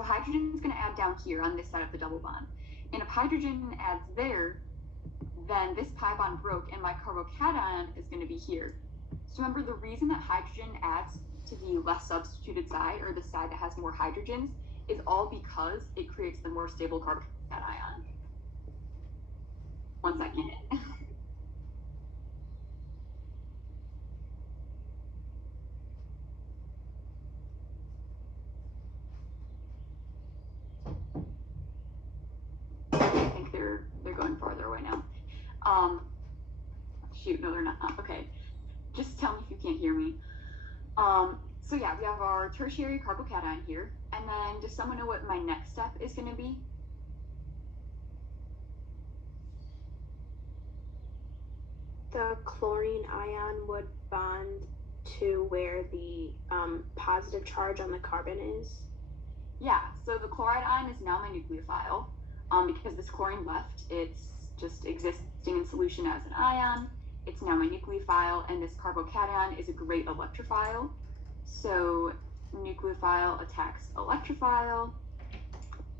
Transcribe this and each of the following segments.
So hydrogen is going to add down here on this side of the double bond. And if hydrogen adds there, then this pi bond broke and my carbocation is going to be here. So remember, the reason that hydrogen adds to the less substituted side, or the side that has more hydrogens, is all because it creates the more stable carbocation. One second. I think they're going farther away now. Shoot, no, they're not. Okay, just tell me if you can't hear me. So yeah, we have our tertiary carbocation here, and then does someone know what my next step is going to be? The chlorine ion would bond to where the positive charge on the carbon is. Yeah, so the chloride ion is now my nucleophile. Because this chlorine left, it's just existing in solution as an ion. It's now my nucleophile, and this carbocation is a great electrophile. So nucleophile attacks electrophile,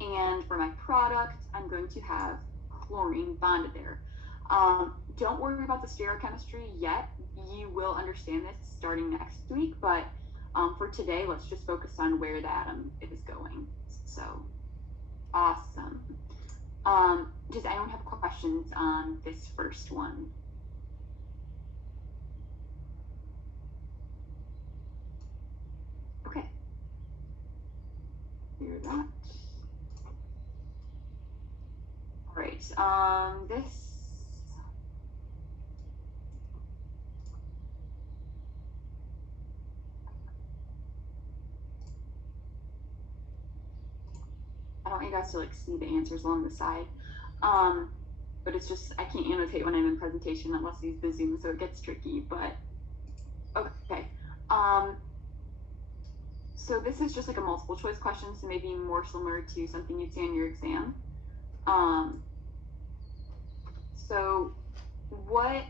and for my product, I'm going to have chlorine bonded there. Don't worry about the stereochemistry yet. You will understand this starting next week, but for today, let's just focus on where the atom is going. So, awesome. Does anyone have questions on this first one? Okay. Clear that. All right. This. I don't want you guys to like see the answers along the side. But it's just, I can't annotate when I'm in presentation unless I use the Zoom, so it gets tricky, but okay. So this is just like a multiple choice question, so maybe more similar to something you'd see on your exam. So what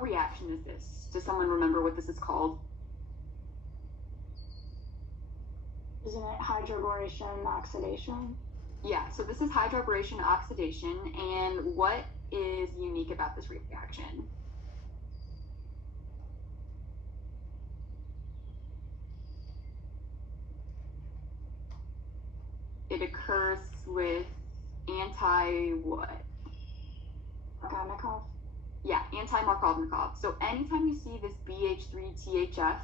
reaction is this? Does someone remember what this is called? Isn't it hydroboration oxidation? Yeah, so this is hydroboration oxidation, and what is unique about this reaction? It occurs with anti-what? Markovnikov? Yeah, anti-Markovnikov. So anytime you see this BH3THF,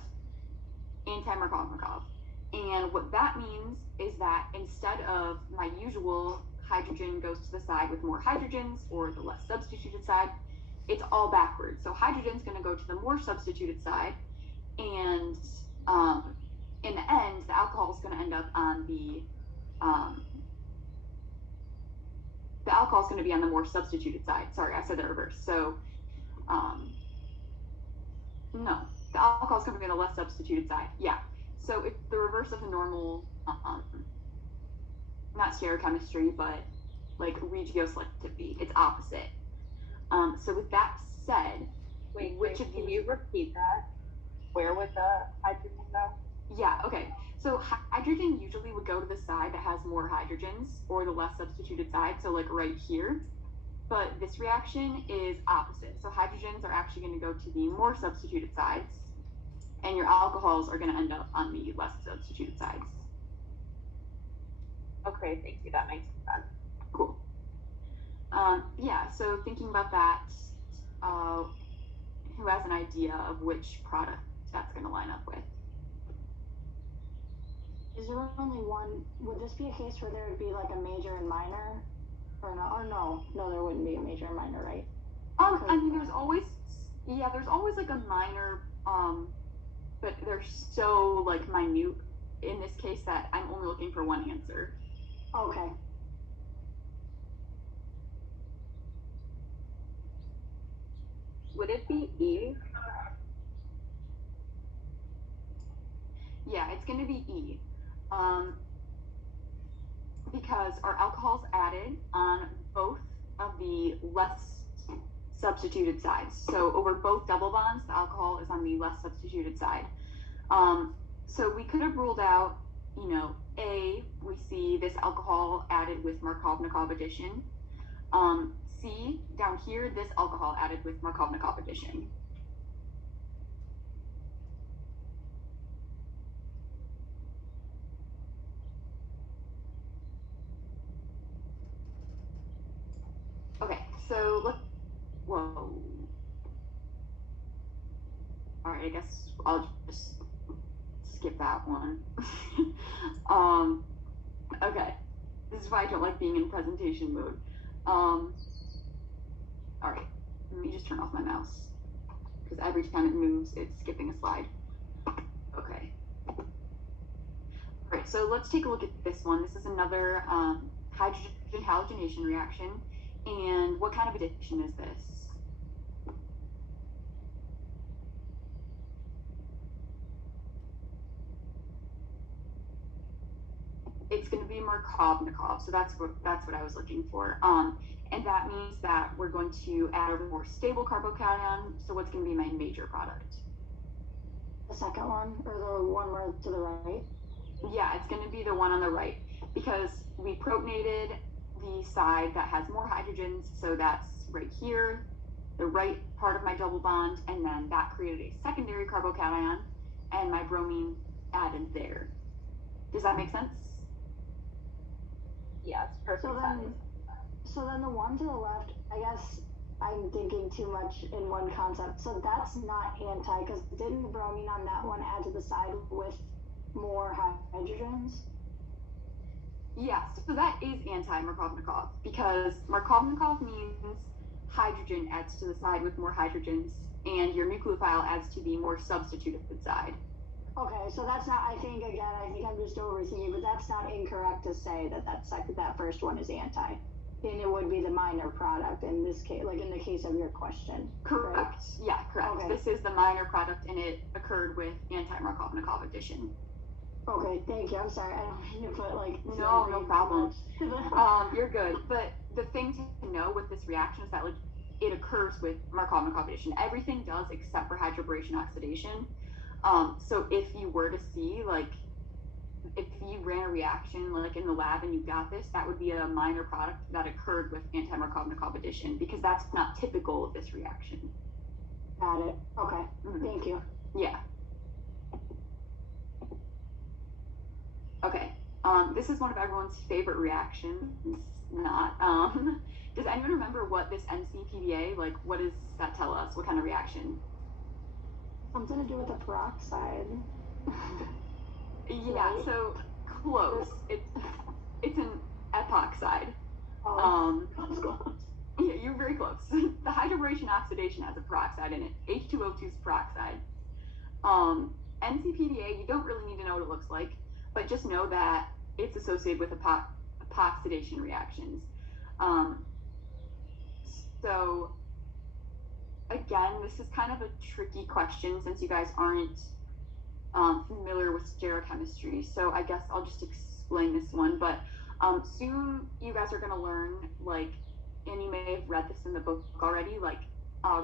anti-Markovnikov. And what that means is that instead of my usual hydrogen goes to the side with more hydrogens or the less substituted side, it's all backwards. So hydrogen's going to go to the more substituted side, and in the end, the alcohol is going to end up on the alcohol is going to be on the more substituted side. Sorry, I said the reverse. So no, the alcohol is going to be on the less substituted side. Yeah. So it's the reverse of the normal, not stereochemistry, but like regioselectivity. It's opposite. So with that said, which of can you repeat that? Where would the hydrogen go? Yeah, okay. So hydrogen usually would go to the side that has more hydrogens, or the less substituted side, so like right here. But this reaction is opposite. So hydrogens are actually going to go to the more substituted sides, and your alcohols are going to end up on the less substituted sides. Okay, thank you. That makes sense. Cool. Yeah, so thinking about that, who has an idea of which product that's going to line up with? Is there only one? Would this be a case where there would be like a major and minor? Or no? Or no, there wouldn't be a major and minor, right? I mean, there's always like a minor, but they're so like minute in this case that I'm only looking for one answer. Okay. Would it be E? Yeah, it's going to be E. Because our alcohol's added on both of the less substituted sides. So over both double bonds, the alcohol is on the less substituted side. So we could have ruled out, A, we see this alcohol added with Markovnikov addition. C, down here, this alcohol added with Markovnikov addition. Okay, so let's, whoa. All right, I guess I'll just skip that one. Okay, this is why I don't like being in presentation mode. All right, let me just turn off my mouse because every time it moves, it's skipping a slide. Okay. All right, so let's take a look at this one. This is another hydrogen halogenation reaction. And what kind of addition is this? It's going to be Markovnikov, so that's what I was looking for. And that means that we're going to add a more stable carbocation. So what's going to be my major product? The second one, or the one more to the right? Yeah, it's going to be the one on the right because we protonated the side that has more hydrogens, so that's right here, the right part of my double bond, and then that created a secondary carbocation, and my bromine added there. Does that make sense? Yes, perfect sense. So then the one to the left, I guess I'm thinking too much in one concept. So that's not anti, because didn't the bromine on that one add to the side with more hydrogens? Yes, so that is anti-Markovnikov because Markovnikov means hydrogen adds to the side with more hydrogens, and your nucleophile adds to the more substituted side. Okay, so that's not, I think I'm just overthinking, but that's not incorrect to say that that first one is anti. And it would be the minor product in this case, like in the case of your question. Correct. Right? Yeah, correct. Okay. This is the minor product, and it occurred with anti-Markovnikov addition. Okay, thank you. I'm sorry. I don't mean to put like... No problem. You're good. But the thing to know with this reaction is that like it occurs with Markovnikov addition. Everything does except for hydroboration oxidation. So if you were to see like if you ran a reaction like in the lab and you got this, that would be a minor product that occurred with anti-Markovnikov addition because that's not typical of this reaction. Got it. Okay. Mm-hmm. Thank you. Yeah. Okay. This is one of everyone's favorite reactions. Not. Does anyone remember what this NCPBA, like, what does that tell us? What kind of reaction? Something to do with the peroxide. Yeah, right? So close. It's an epoxide. That's close. Yeah, you're very close. The hydroboration oxidation has a peroxide in it. H2O2 is peroxide. NCPDA, you don't really need to know what it looks like, but just know that it's associated with epoxidation reactions. So again, this is kind of a tricky question since you guys aren't familiar with stereochemistry. So I guess I'll just explain this one. But soon you guys are going to learn, like, and you may have read this in the book already, like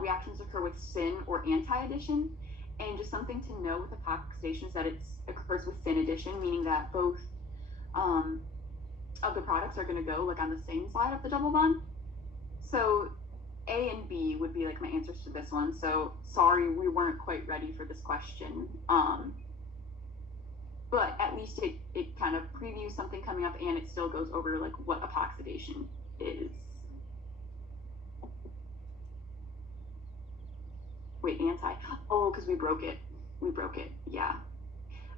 reactions occur with syn or anti-addition. And just something to know with epoxidation is that it occurs with syn addition, meaning that both of the products are going to go like on the same side of the double bond. So A and B would be like my answers to this one. So sorry, we weren't quite ready for this question. But at least it kind of previews something coming up, and it still goes over like what epoxidation is. Wait, anti. Oh, because we broke it. We broke it. Yeah.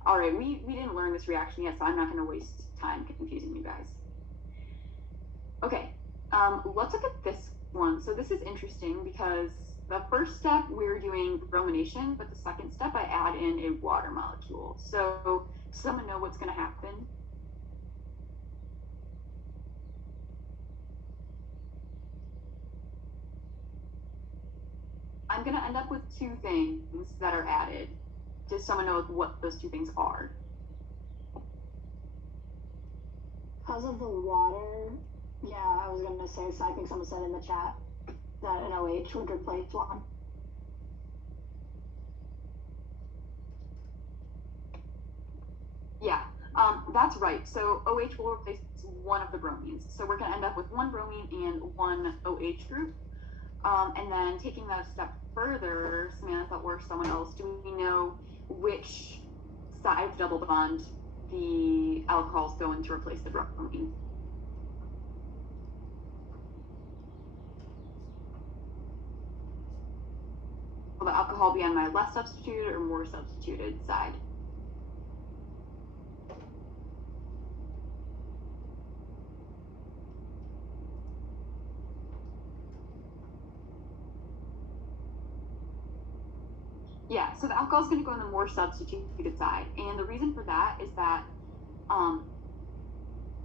All right. We didn't learn this reaction yet, so I'm not going to waste time confusing you guys. Okay. Let's look at this one. So this is interesting because the first step we're doing bromination, but the second step I add in a water molecule. So does someone know what's going to happen? I'm going to end up with two things that are added. Does someone know what those two things are? Because of the water, yeah, I was going to say, so I think someone said in the chat that an OH would replace one. Yeah, That's right. So OH will replace one of the bromines. So we're going to end up with one bromine and one OH group. And then taking that a step further, Samantha or someone else, do we know which side of the double bond the alcohol is going to replace the bromine? Will the alcohol be on my less substituted or more substituted side? Yeah, so the alcohol is going to go on the more substituted side, and the reason for that is that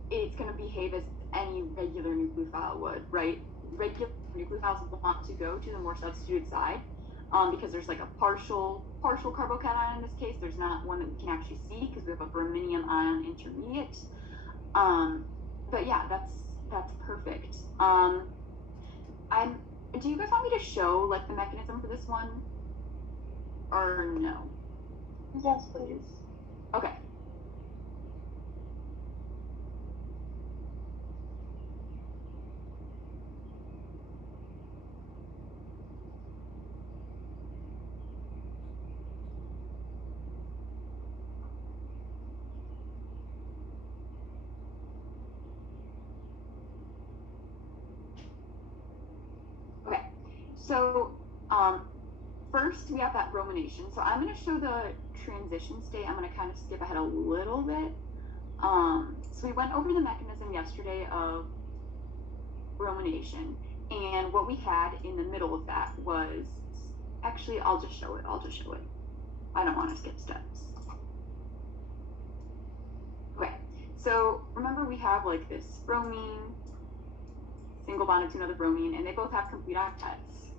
it's going to behave as any regular nucleophile would, right? Regular nucleophiles want to go to the more substituted side because there's like a partial carbocation in this case. There's not one that we can actually see because we have a brominium ion intermediate. But yeah, that's perfect. Do you guys want me to show like the mechanism for this one? Or no? Yes, please. Okay. Okay. So, first, we have that bromination. So I'm going to show the transition state. I'm going to kind of skip ahead a little bit. So we went over the mechanism yesterday of bromination. And what we had in the middle of that was, actually, I'll just show it. I don't want to skip steps. Okay. So remember we have like this bromine, single bonded to another bromine, and they both have complete octets.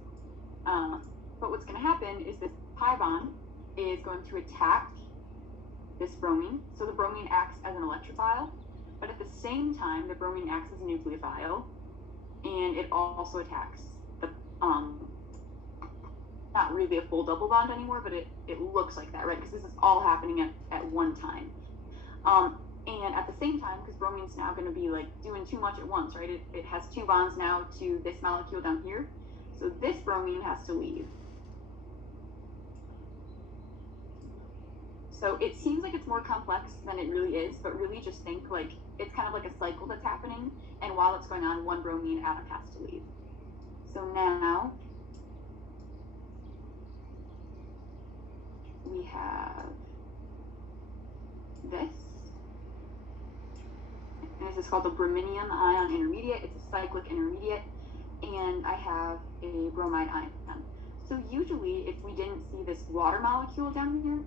But what's going to happen is this pi bond is going to attack this bromine. So the bromine acts as an electrophile, but at the same time, the bromine acts as a nucleophile, and it also attacks the, not really a full double bond anymore, but it looks like that, right? Because this is all happening at one time. And at the same time, because bromine's now going to be like doing too much at once, right? It has two bonds now to this molecule down here. So this bromine has to leave. So it seems like it's more complex than it really is, but really just think like it's kind of like a cycle that's happening, and while it's going on, one bromine atom has to leave. So now we have this, and this is called the brominium ion intermediate. It's a cyclic intermediate, and I have a bromide ion. So usually if we didn't see this water molecule down here,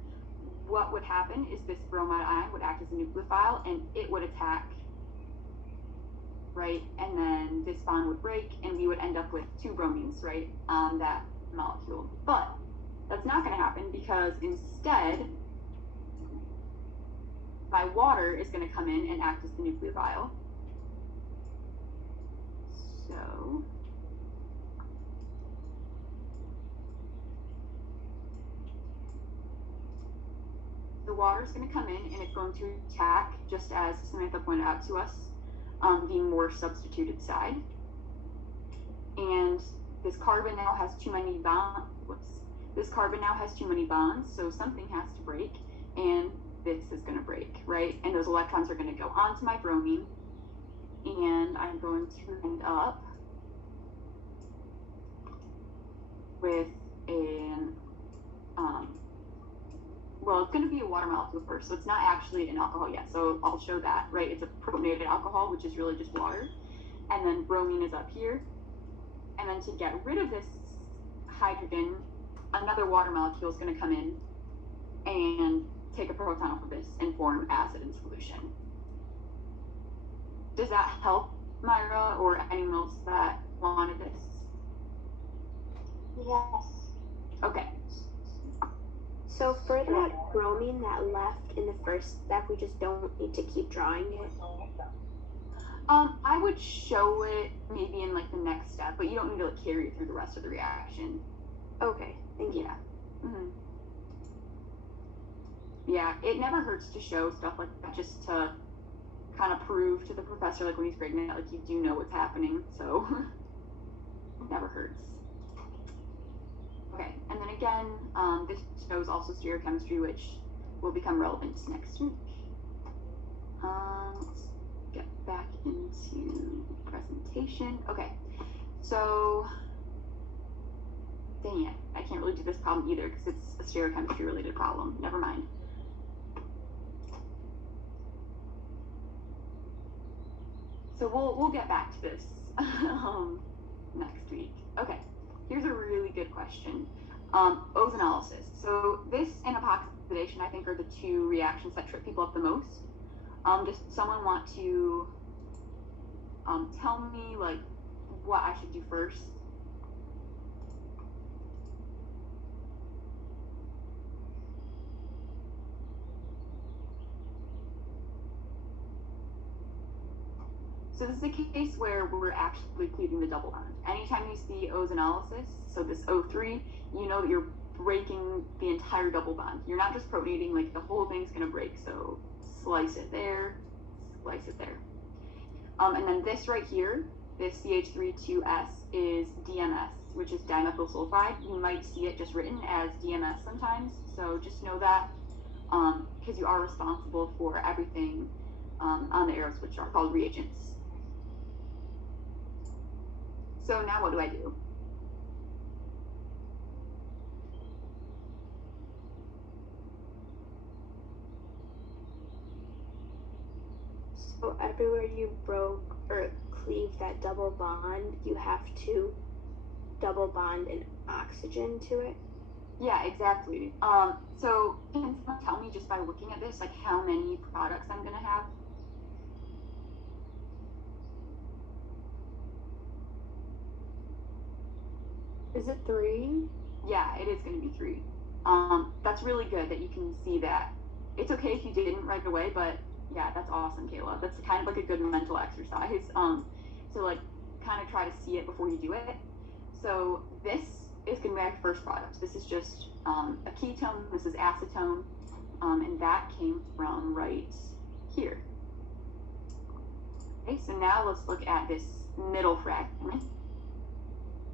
what would happen is this bromide ion would act as a nucleophile and it would attack, right? And then this bond would break and we would end up with two bromines, right, on that molecule. But that's not going to happen because instead, my water is going to come in and act as the nucleophile. So the water is going to come in and it's going to attack, just as Samantha pointed out to us, the more substituted side. And this carbon now has too many bonds. This carbon now has too many bonds, so something has to break, and this is going to break, right? And those electrons are going to go onto my bromine, and I'm going to end up with an well, it's going to be a water molecule first, so it's not actually an alcohol yet. So I'll show that, right? It's a protonated alcohol, which is really just water. And then bromine is up here. And then to get rid of this hydrogen, another water molecule is going to come in and take a proton off of this and form acid in solution. Does that help, Myra, or anyone else that wanted this? Yes. Okay. So for that bromine that left in the first step, we just don't need to keep drawing it? I would show it maybe in like the next step, but you don't need to like carry it through the rest of the reaction. Okay, thank you. Yeah. Mm-hmm. Yeah, it never hurts to show stuff like that just to kind of prove to the professor, like when he's grading it, like you do know what's happening, so it never hurts. Okay, and then again, this shows also stereochemistry, which will become relevant next week. Let's get back into presentation. Okay, so dang it, I can't really do this problem either because it's a stereochemistry related problem. Never mind. So we'll get back to this next week. Okay, here's a really good question. Ozonolysis. So this and epoxidation, I think, are the two reactions that trip people up the most. Does someone want to tell me like what I should do first? So this is a case where we're actually cleaving the double bond. Anytime you see ozonolysis, so this O3, you know that you're breaking the entire double bond. You're not just protonating, like the whole thing's gonna break. So slice it there, slice it there. And then this right here, this CH3,2S is DMS, which is dimethyl sulfide. You might see it just written as DMS sometimes. So just know that because you are responsible for everything on the arrow switch are called reagents. So now what do I do? So everywhere you broke or cleave that double bond, you have to double bond an oxygen to it? Yeah, exactly. So can someone tell me just by looking at this, like how many products I'm gonna have? Is it 3? Yeah, it is gonna be 3. That's really good that you can see that. It's okay if you didn't right away, but yeah, that's awesome, Kayla. That's kind of like a good mental exercise. So like kind of try to see it before you do it. So this is gonna be my first product. This is just a ketone, this is acetone, and that came from right here. Okay, so now let's look at this middle fragment,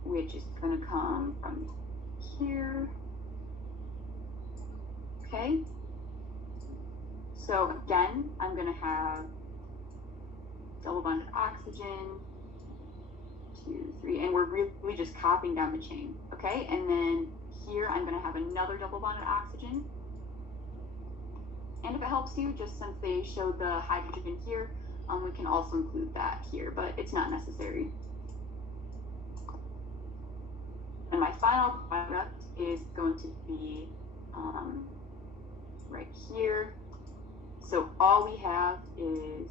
which is gonna come from here. Okay, so again, I'm gonna have double bonded oxygen, 2, 3, and we're really just copying down the chain, okay? And then here I'm gonna have another double bonded oxygen. And if it helps you, just since they showed the hydrogen here, we can also include that here, but it's not necessary. And my final product is going to be right here. So all we have is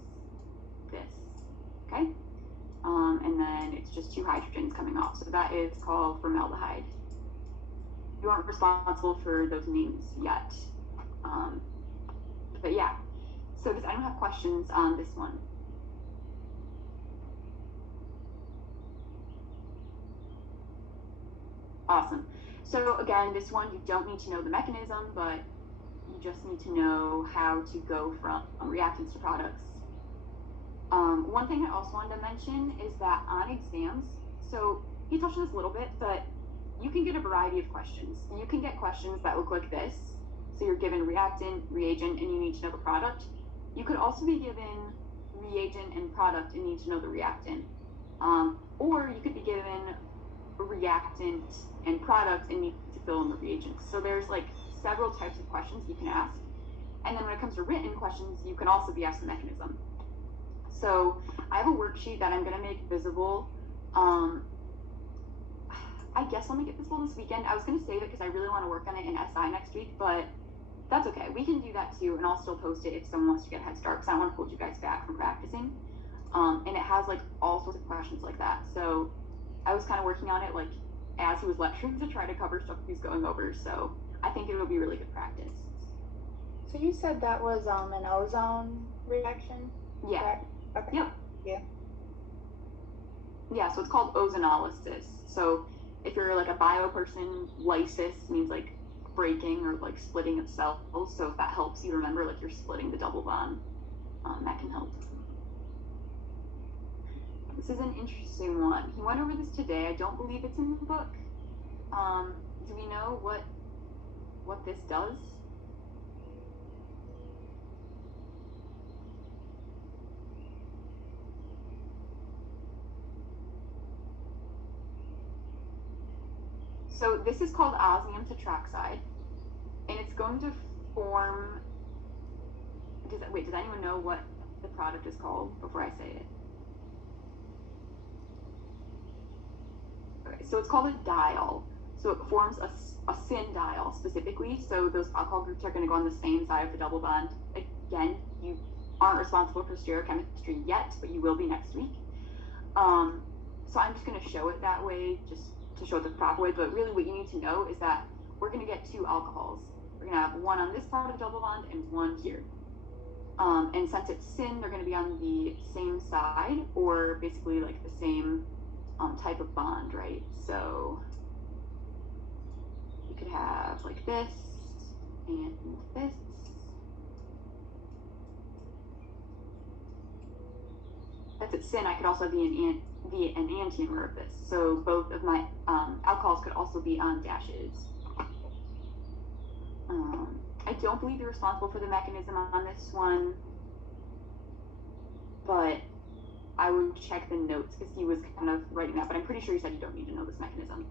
this, okay? And then it's just 2 hydrogens coming off. So that is called formaldehyde. You aren't responsible for those names yet. But yeah, so does anyone have questions on this one? Awesome. So again, this one, you don't need to know the mechanism, but you just need to know how to go from reactants to products. One thing I also wanted to mention is that on exams, so he touched on this a little bit, but you can get a variety of questions. You can get questions that look like this. So you're given reactant, reagent, and you need to know the product. You could also be given reagent and product and need to know the reactant. Or you could be given reactant and product and need to fill in the reagents. So there's like several types of questions you can ask. And then when it comes to written questions, you can also be asked the mechanism. So I have a worksheet that I'm going to make visible. I guess I'll make it visible this weekend. I was going to save it because I really want to work on it in SI next week, but that's okay. We can do that too, and I'll still post it if someone wants to get a head start because I don't want to hold you guys back from practicing. And it has like all sorts of questions like that. So I was kind of working on it like as he was lecturing to try to cover stuff he's going over. So I think it will be really good practice. So you said that was an ozone reaction? Yeah. Correct? Okay. Yep. Yeah. Yeah, so it's called ozonolysis. So if you're like a bio person, lysis means like breaking or like splitting of cells. So if that helps you remember, like you're splitting the double bond, that can help. This is an interesting one. He went over this today. I don't believe it's in the book. Do we know what this does? So this is called osmium tetroxide, and it's going to form. Does anyone know what the product is called before I say it? Okay, so it's called a diol. So it forms a syn diol specifically. So those alcohol groups are going to go on the same side of the double bond. Again, you aren't responsible for stereochemistry yet, but you will be next week. So I'm just going to show it that way, just to show it the proper way, but really what you need to know is that we're going to get two alcohols. We're going to have one on this part of the double bond and one here. And since it's syn, they're going to be on the same side, or basically like the same type of bond, right? So you could have like this and this. That's at syn. I could also be an enantiomer of this. So both of my alcohols could also be on dashes. I don't believe you're responsible for the mechanism on this one, but I would check the notes because he was kind of writing that, but I'm pretty sure he said you don't need to know this mechanism.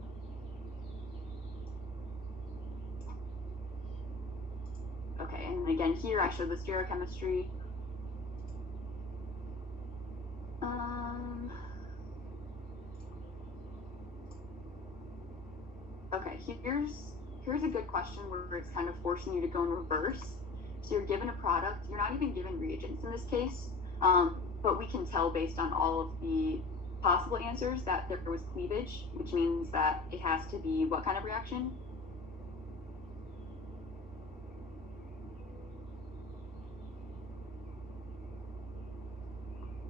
Okay, and again here I showed the stereochemistry. Okay, here's a good question where it's kind of forcing you to go in reverse. So you're given a product, you're not even given reagents in this case, but we can tell based on all of the possible answers that there was cleavage, which means that it has to be what kind of reaction?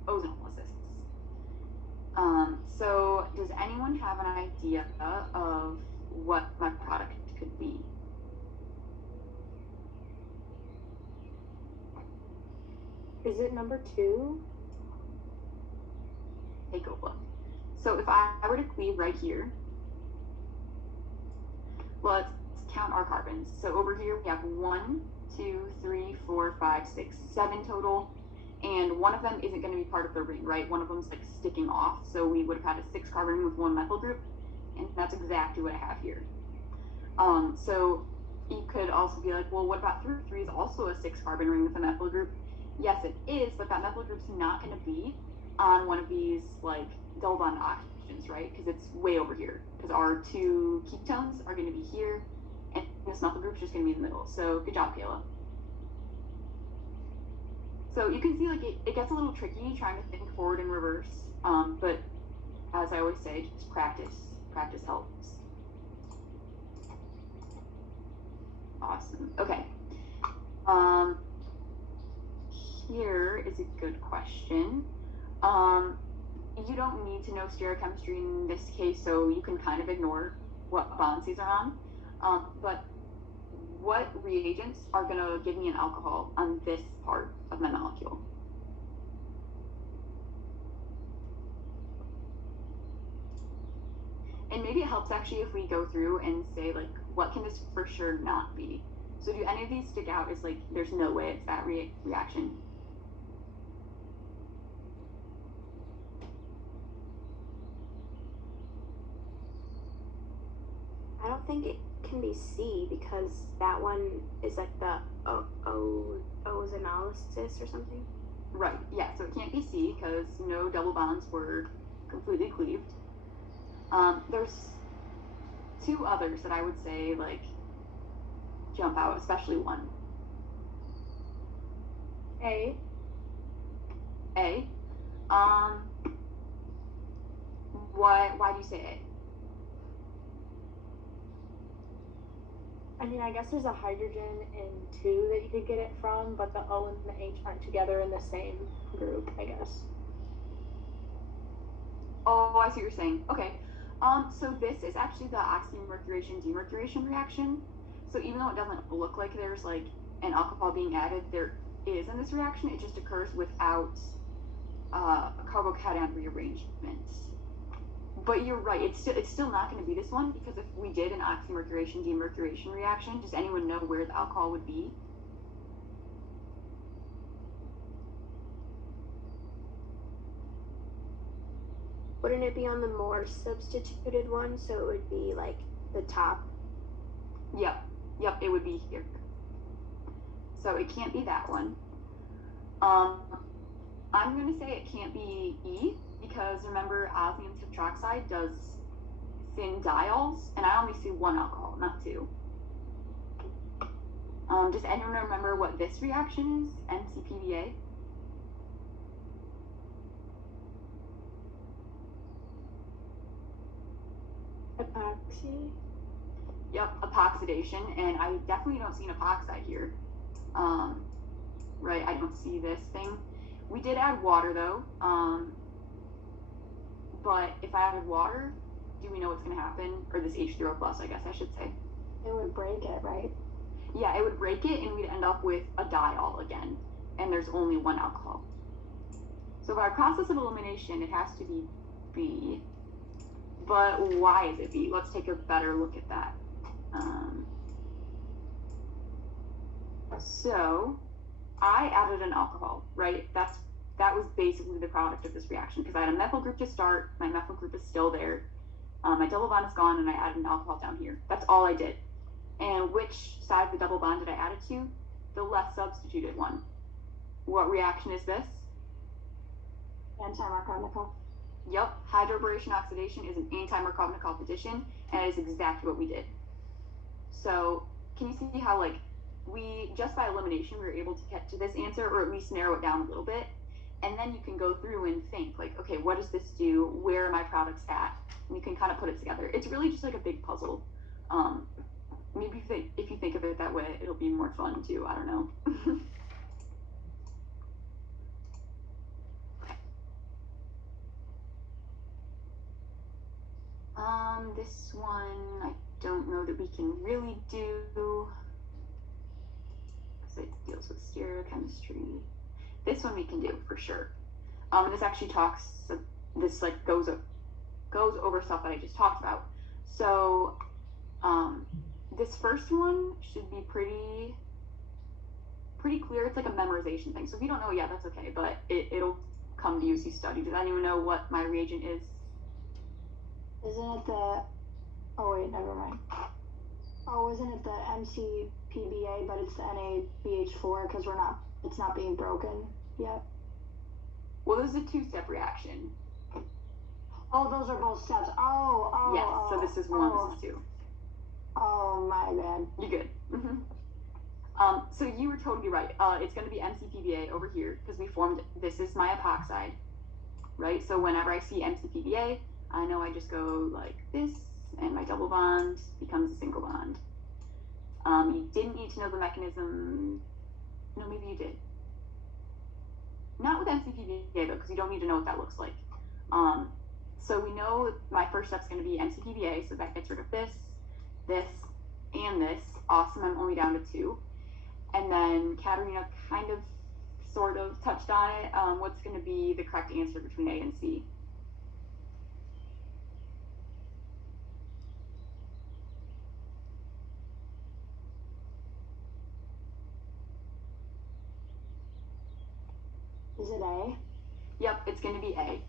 Ozonolysis. So does anyone have an idea of what my product could be? Is it number 2? Take a look. So if I were to cleave right here, well, let's count our carbons. So over here we have 1, 2, 3, 4, 5, 6, 7 total. And one of them isn't going to be part of the ring, right? One of them's like sticking off. So we would have had a 6 carbon ring with 1 methyl group. And that's exactly what I have here. So you could also be like, well, what about 3? 3 is also a 6 carbon ring with a methyl group. Yes, it is, but that methyl group's not going to be on one of these like double bond oxygens, right? Because it's way over here. Because our 2 ketones are going to be here, and this methyl group's just going to be in the middle. So good job, Kayla. So you can see like it gets a little tricky trying to think forward and reverse, but as I always say, just practice. Practice helps. Awesome. Okay. Here is a good question. You don't need to know stereochemistry in this case, so you can kind of ignore what bonds these are on. But what reagents are going to give me an alcohol on this part of my molecule? And maybe it helps actually if we go through and say like, what can this for sure not be? So do any of these stick out as like, there's no way it's that reaction? I don't think it can be C because that one is like the ozonolysis or something. Right, yeah, so it can't be C because no double bonds were completely cleaved. There's 2 others that I would say like jump out, especially one. A. Why do you say A? I mean, I guess there's a hydrogen in 2 that you could get it from, but the O and the H aren't together in the same group, I guess. Oh, I see what you're saying. Okay. So this is actually the oxygen mercuration demercuration reaction. So even though it doesn't look like there's like an alcohol being added, there is in this reaction. It just occurs without carbocation rearrangement. But you're right, it's still not going to be this one, because if we did an oxymercuration demercuration reaction, does anyone know where the alcohol would be? Wouldn't it be on the more substituted one? So it would be like the top. Yep, it would be here. So it can't be that one. I'm going to say it can't be E, because remember osmium tetroxide does thin diols, and I only see one alcohol, not two. Does anyone remember what this reaction is? MCPBA? Epoxy. Yep, epoxidation, and I definitely don't see an epoxide here. Right, I don't see this thing. We did add water though, but if I added water, do we know what's going to happen? Or this H3O plus, I guess I should say. It would break it, right? Yeah, it would break it, and we'd end up with a diol again, and there's only one alcohol. So by process of elimination, it has to be B. But why is it B? Let's take a better look at that. So I added an alcohol, right? That was basically the product of this reaction, because I had a methyl group to start, my methyl group is still there, my double bond is gone, and I added an alcohol down here. That's all I did. And which side of the double bond did I add it to? The less substituted one. What reaction is this? Anti-Markovnikov. Yep, hydroboration oxidation is an anti-Markovnikov addition, and it is exactly what we did. So can you see how, like, we, just by elimination, we were able to get to this answer, or at least narrow it down a little bit, and then you can go through and think, like, okay, what does this do? Where are my products at? And you can kind of put it together. It's really just like a big puzzle. Maybe if you think of it that way, it'll be more fun too. I don't know. This one I don't know that we can really do, because it deals with stereochemistry. This one we can do for sure. And this actually talks, this like goes over stuff that I just talked about. So this first one should be pretty clear. It's like a memorization thing. So if you don't know yet, that's okay, but it'll come to you as you study. Does anyone know what my reagent is? Isn't it the, oh wait, never mind. Oh, isn't it the MCPBA, but it's the NaBH4, because it's not being broken yet? Well, this is a two-step reaction. Oh, those are both steps. Oh. Yes, so this is one, this is two. Oh, my bad. You're good. So you were totally right. It's going to be MCPBA over here, because we formed, this is my epoxide, right? So whenever I see MCPBA, I know I just go like this, and my double bond becomes a single bond. You didn't need to know the mechanism. No, maybe you did. Not with MCPBA though, because you don't need to know what that looks like. So we know my first step's going to be MCPBA, so that gets rid of this, and this. Awesome, I'm only down to two. And then Katerina kind of, sort of touched on it. What's going to be the correct answer between A and C? Is it A? Yep, it's going to be A.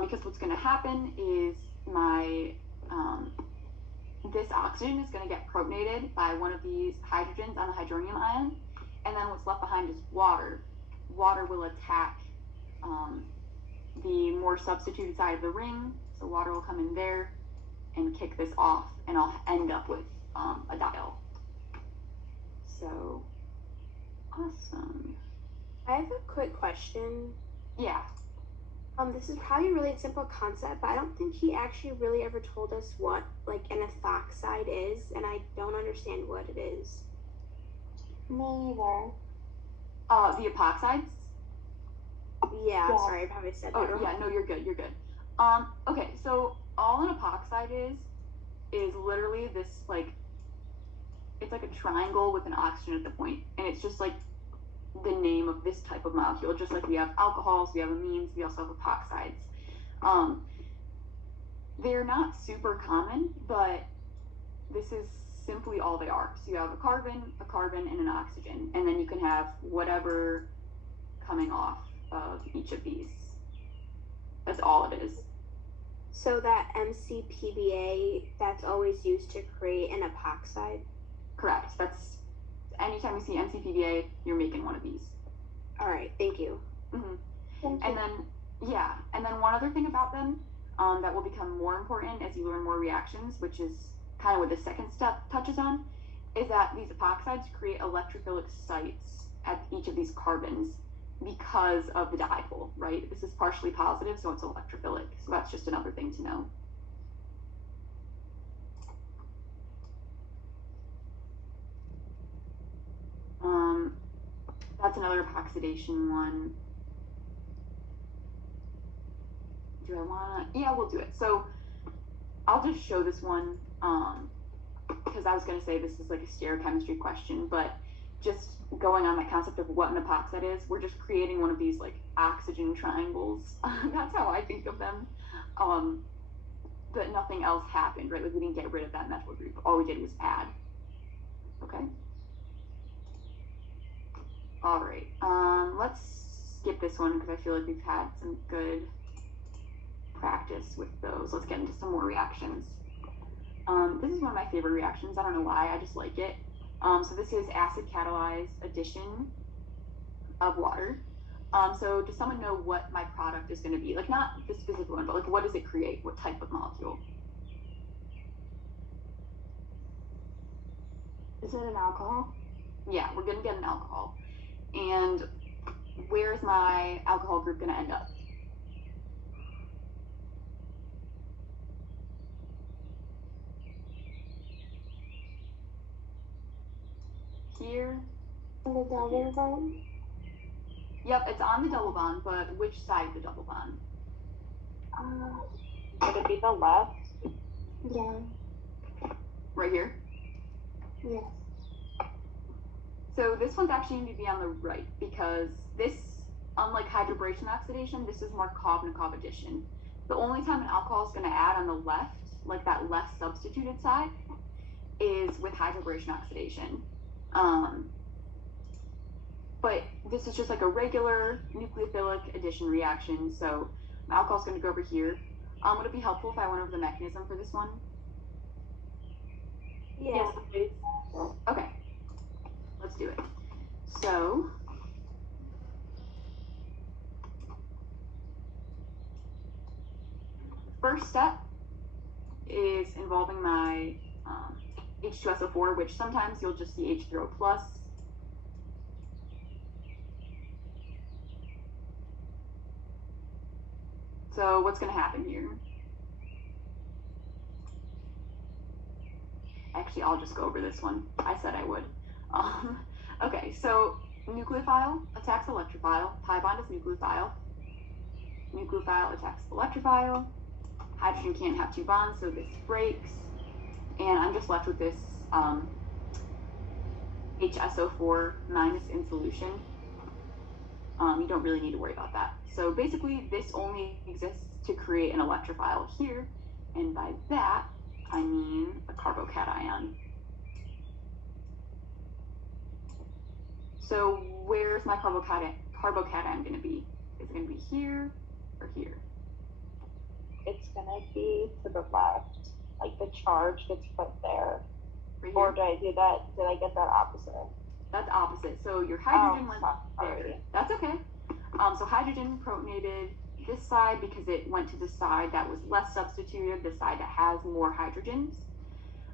Because what's going to happen is my, this oxygen is going to get protonated by one of these hydrogens on the hydronium ion, and then what's left behind is water. Water will attack the more substituted side of the ring, so water will come in there and kick this off, and I'll end up with a diol. So, awesome. I have a quick question. Yeah. This is probably a really simple concept, but I don't think he actually really ever told us what like an ethoxide is, and I don't understand what it is. Me either. The epoxides? Yeah, Yeah. sorry, I probably said that Oh, wrong. yeah, no, you're good, you're good. Okay, so all an epoxide is literally this, like, it's like a triangle with an oxygen at the point, and it's just like the name of this type of molecule. Just like we have alcohols, we have amines, we also have epoxides. They're not super common, but this is simply all they are. So you have a carbon, and an oxygen, and then you can have whatever coming off of each of these. That's all it is. So that MCPBA, that's always used to create an epoxide? Correct. That's anytime you see MCPBA, you're making one of these. All right, thank you. Mm-hmm. And then one other thing about them that will become more important as you learn more reactions, which is kind of what the second step touches on, is that these epoxides create electrophilic sites at each of these carbons because of the dipole, right? This is partially positive, so it's electrophilic. So that's just another thing to know. That's another epoxidation one. Do I want to? Yeah, we'll do it. So I'll just show this one because I was going to say this is like a stereochemistry question, but just going on that concept of what an epoxide is, we're just creating one of these like oxygen triangles. That's how I think of them. But nothing else happened, right? Like we didn't get rid of that methyl group. All we did was add. Okay. All right. Let's skip this one because I feel like we've had some good practice with those. Let's get into some more reactions. This is one of my favorite reactions. I don't know why, I just like it. So this is acid catalyzed addition of water. So does someone know what my product is going to be? Like not the specific one, but like what does it create? What type of molecule? Is it an alcohol? Yeah, we're going to get an alcohol. And where's my alcohol group going to end up? Here. On the double bond? Yep, it's on the double bond, but which side of the double bond? Would it be the left? Yeah. Right here? Yes. So this one's actually going to be on the right because this, unlike hydroboration oxidation, this is Markov-Nikov addition. The only time an alcohol is going to add on the left, like that left substituted side, is with hydroboration oxidation. But this is just like a regular nucleophilic addition reaction, so my alcohol is going to go over here. Would it be helpful if I went over the mechanism for this one? Yeah. Yes, Okay, let's do it. So, first step is involving my H2SO4, which sometimes you'll just see H3O plus. So what's going to happen here? Actually, I'll just go over this one. I said I would. Okay, so nucleophile attacks electrophile. Pi bond is nucleophile. Nucleophile attacks electrophile. Hydrogen can't have two bonds, so this breaks. And I'm just left with this HSO4 minus in solution. You don't really need to worry about that. So basically, this only exists to create an electrophile here, and by that, I mean a carbocation. So where's my carbocation going to be? Is it going to be here or here? it's gonna be to the left. Like the charge gets put there. Right Or here? did I do that? Did I get that opposite? That's opposite. So your hydrogen went there. Sorry. That's okay. So hydrogen protonated this side because it went to the side that was less substituted, the side that has more hydrogens.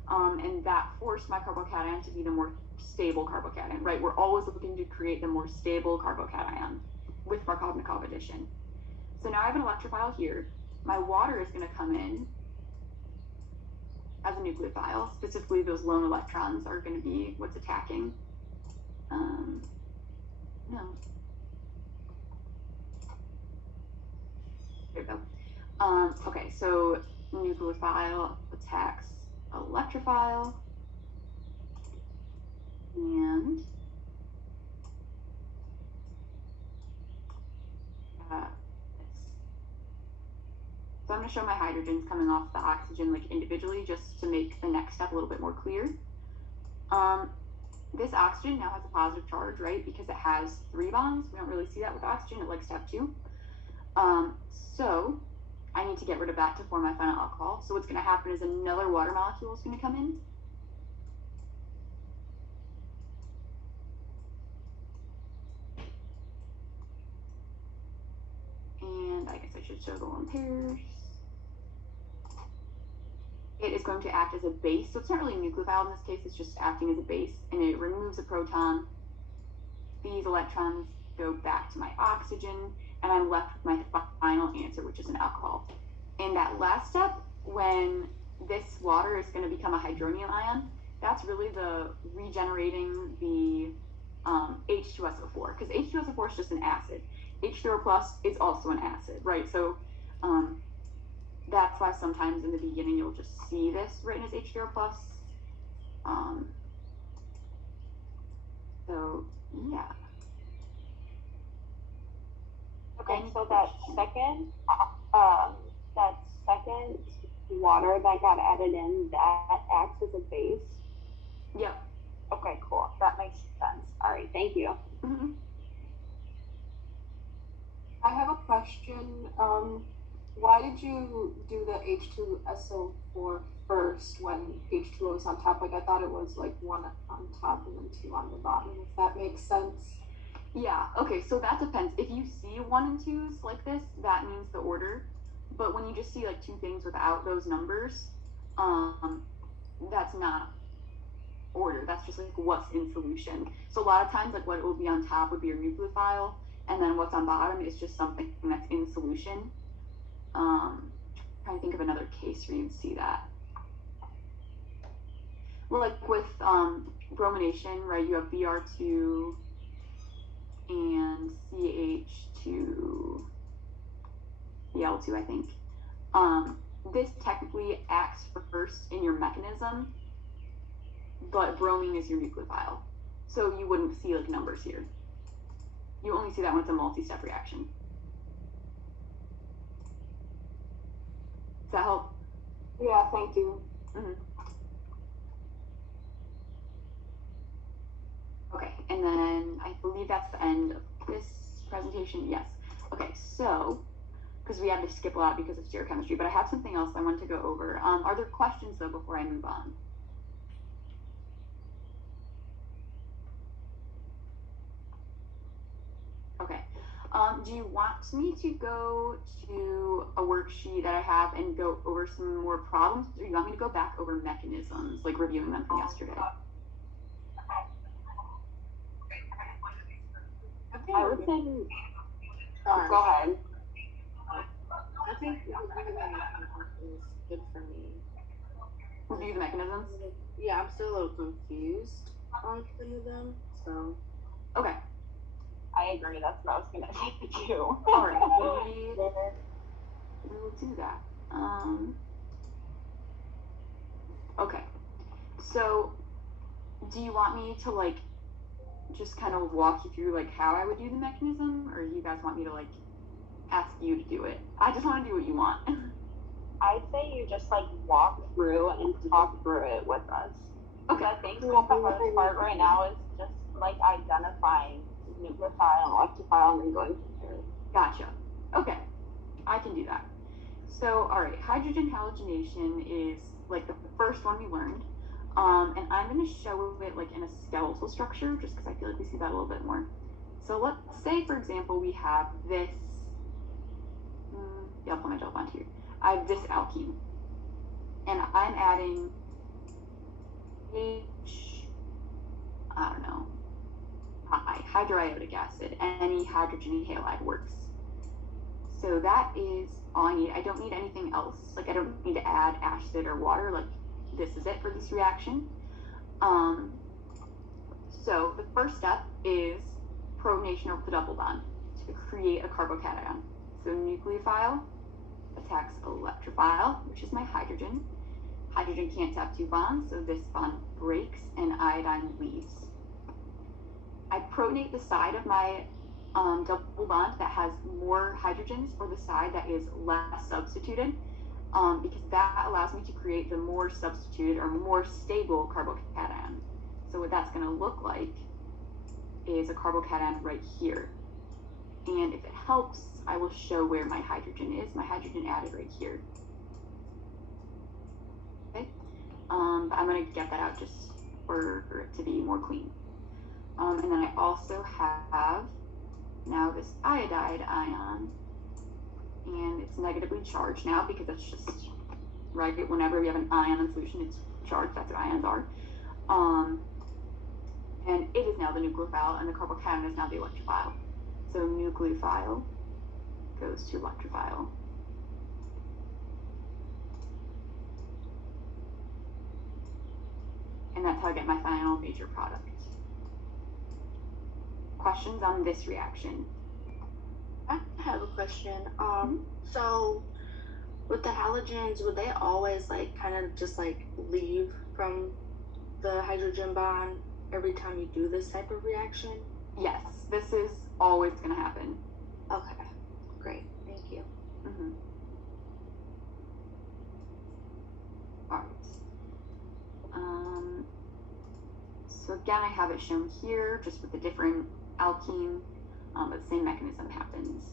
And that forced my carbocation to be the more stable carbocation, right? We're always looking to create the more stable carbocation with Markov-Nikov addition. So now I have an electrophile here. My water is going to come in as a nucleophile. Specifically, those lone electrons are going to be what's attacking. No. There we go. Okay, so nucleophile attacks electrophile. And so I'm going to show my hydrogens coming off the oxygen like individually just to make the next step a little bit more clear. This oxygen now has a positive charge, right? Because it has 3 bonds. We don't really see that with oxygen. It likes to have 2. So I need to get rid of that to form my final alcohol. So what's going to happen is another water molecule is going to come in. And I guess I should show the lone pairs. It is going to act as a base. So it's not really a nucleophile in this case. It's just acting as a base. And it removes a proton. These electrons go back to my oxygen. And I'm left with my final answer, which is an alcohol. In that last step, when this water is going to become a hydronium ion, that's really the regenerating the H2SO4. Because H2SO4 is just an acid. H2O plus is also an acid, right? So that's why sometimes in the beginning you'll just see this written as H2O plus. So yeah. Okay, so that second water that got added in, that acts as a base. Yep. Okay, cool. That makes sense. All right, thank you. Mm-hmm. I have a question. Why did you do the H2SO4 first when H2O is on top? Like, I thought it was like 1 on top and then 2 on the bottom, if that makes sense. Yeah, okay, so that depends. If you see 1 and 2s like this, that means the order. But when you just see like 2 things without those numbers, that's not order. That's just like what's in solution. So a lot of times, like what will be on top would be your nucleophile, and then what's on bottom is just something that's in solution. Trying to think of another case where you'd see that. Well, like with bromination, right? You have Br2 and CH2, Bl2, I think. This technically acts first in your mechanism, but bromine is your nucleophile. So you wouldn't see like numbers here. You only see that when it's a multi-step reaction. Does that help? Yeah, thank you. Mm-hmm. Okay, and then I believe that's the end of this presentation. Yes. Okay, so, because we had to skip a lot because of stereochemistry, but I have something else I wanted to go over. Are there questions, though, before I move on? Okay. Do you want me to go to a worksheet that I have and go over some more problems, or do you want me to go back over mechanisms, like reviewing them from yesterday? I would say, go ahead. I think reviewing is good for me. Review the mechanisms? Yeah, I'm still a little confused on some of them, so. Okay. I agree, that's what I was gonna say too. All right, we will do that. Okay, so do you want me to like just kind of walk you through like how I would do the mechanism, or you guys want me to like ask you to do it? I just want to do what you want. I'd say you just like walk through and talk through it with us. Okay. I think the hardest part right now is just like identifying nucleophile and electrophile and then going through it. Gotcha. Okay, I can do that. So, all right, hydrogen halogenation is like the first one we learned. And I'm going to show it like in a skeletal structure just because I feel like we see that a little bit more. So let's say, for example, we have this, yeah, I'll put my gel bond here. I have this alkene, and I'm adding hydroiodic acid. Any hydrogen halide works. So that is all I need. I don't need anything else. Like I don't need to add acid or water. Like this is it for this reaction. So the first step is protonation of the double bond to create a carbocation. So nucleophile attacks electrophile, which is my hydrogen. Hydrogen can't have 2 bonds, so this bond breaks and iodine leaves. I protonate the side of my double bond that has more hydrogens, or the side that is less substituted, because that allows me to create the more substituted or more stable carbocation. So what that's going to look like is a carbocation right here. And if it helps, I will show where my hydrogen is. My hydrogen added right here. Okay, but I'm going to get that out just for it to be more clean. And then I also have now this iodide ion, and it's negatively charged now because that's just, right, whenever we have an ion in solution, it's charged. That's what ions are. And it is now the nucleophile, and the carbocation is now the electrophile. So nucleophile goes to electrophile. And that's how I get my final major product. Questions on this reaction? I have a question. So with the halogens, would they always like kind of just like leave from the hydrogen bond every time you do this type of reaction? Yes, this is always going to happen. Okay, great, thank you. All right. So again, I have it shown here, just with the different alkene, but the same mechanism happens.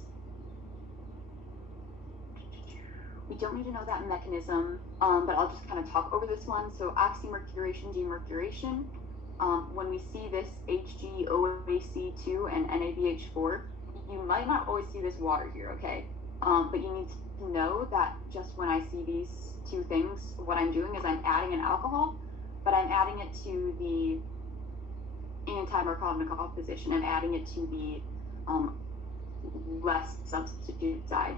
We don't need to know that mechanism, but I'll just kind of talk over this one. So oxymercuration, demercuration. When we see this HgOAC2 and NABH4, you might not always see this water here, okay? But you need to know that just when I see these two things, what I'm doing is I'm adding an alcohol, but I'm adding it to the anti-Markovnikov position. I'm adding it to the less substituted side.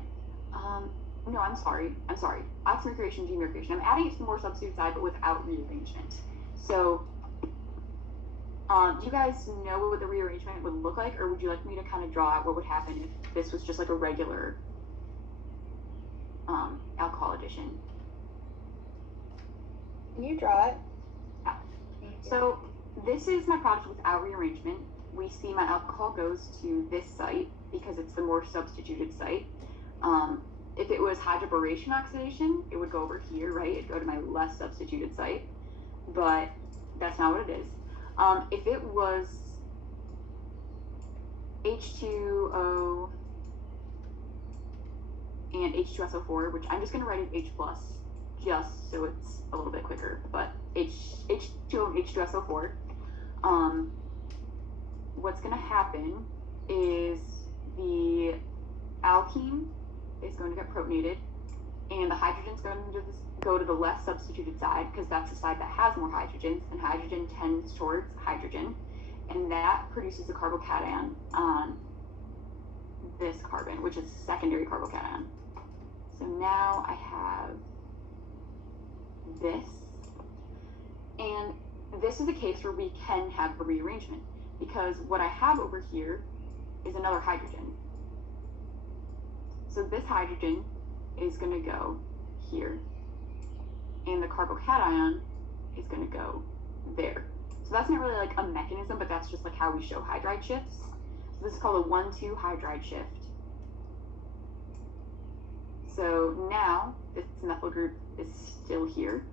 No, I'm sorry. Oxymercuration, demercuration. I'm adding it to the more substituted side, but without rearrangement. So, do you guys know what the rearrangement would look like, or would you like me to kind of draw out what would happen if this was just like a regular alcohol addition? Can you draw it? Yeah. So this is my product without rearrangement. We see my alcohol goes to this site because it's the more substituted site. If it was hydroboration oxidation, it would go over here, right? It'd go to my less substituted site, but that's not what it is. If it was H2O and H2SO4, which I'm just going to write as H+, just so it's a little bit quicker, but H2O and H2SO4, what's going to happen is the alkene is going to get protonated, and the hydrogen's going to go to the less substituted side, because that's the side that has more hydrogens, and hydrogen tends towards hydrogen, and that produces a carbocation on this carbon, which is a secondary carbocation. So now I have this, and this is a case where we can have a rearrangement, because what I have over here is another hydrogen. So this hydrogen is going to go here, and the carbocation is going to go there. So that's not really like a mechanism, but that's just like how we show hydride shifts. So this is called a 1,2 hydride shift. So now this methyl group is still here,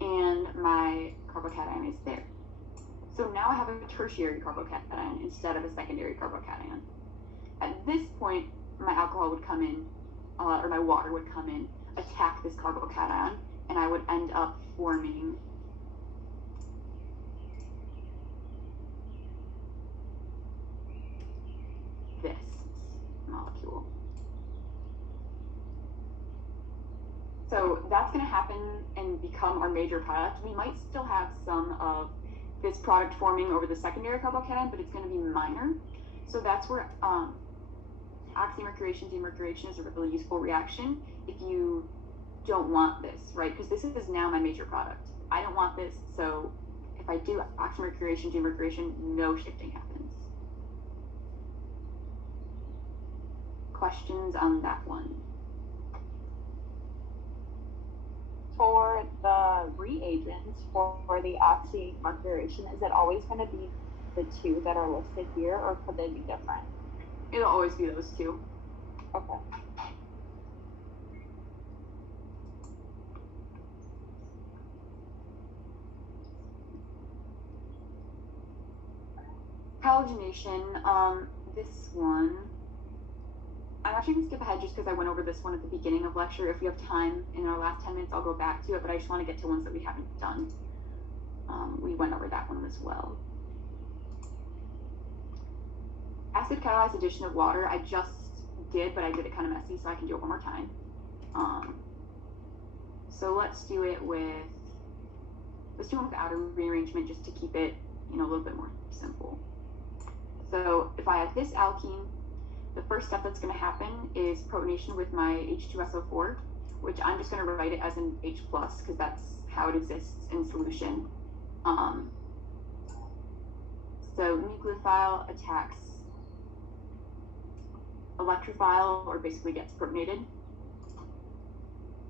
and my carbocation is there. So now I have a tertiary carbocation instead of a secondary carbocation. At this point, my alcohol would come in, or my water would come in, attack this carbocation, and I would end up forming this molecule. So that's going to happen and become our major product. We might still have some of this product forming over the secondary carbocation, but it's going to be minor. So that's where oxymercuration, demercuration is a really useful reaction if you don't want this, right? Because this is now my major product. I don't want this, so if I do oxymercuration, demercuration, no shifting happens. Questions on that one? For the reagents for the oxymercuration, is it always going to be the two that are listed here, or could they be different? It'll always be those two. Okay. Halogenation, this one, I'm actually going to skip ahead just because I went over this one at the beginning of lecture. If we have time in our last 10 minutes, I'll go back to it, but I just want to get to ones that we haven't done. We went over that one as well. Acid catalyzed addition of water, I just did, but I did it kind of messy, so I can do it one more time. So let's do it with outer rearrangement just to keep it, a little bit more simple. So if I have this alkene, the first step that's going to happen is protonation with my H2SO4, which I'm just going to write it as an H+, because that's how it exists in solution. So nucleophile attacks electrophile, or basically gets protonated.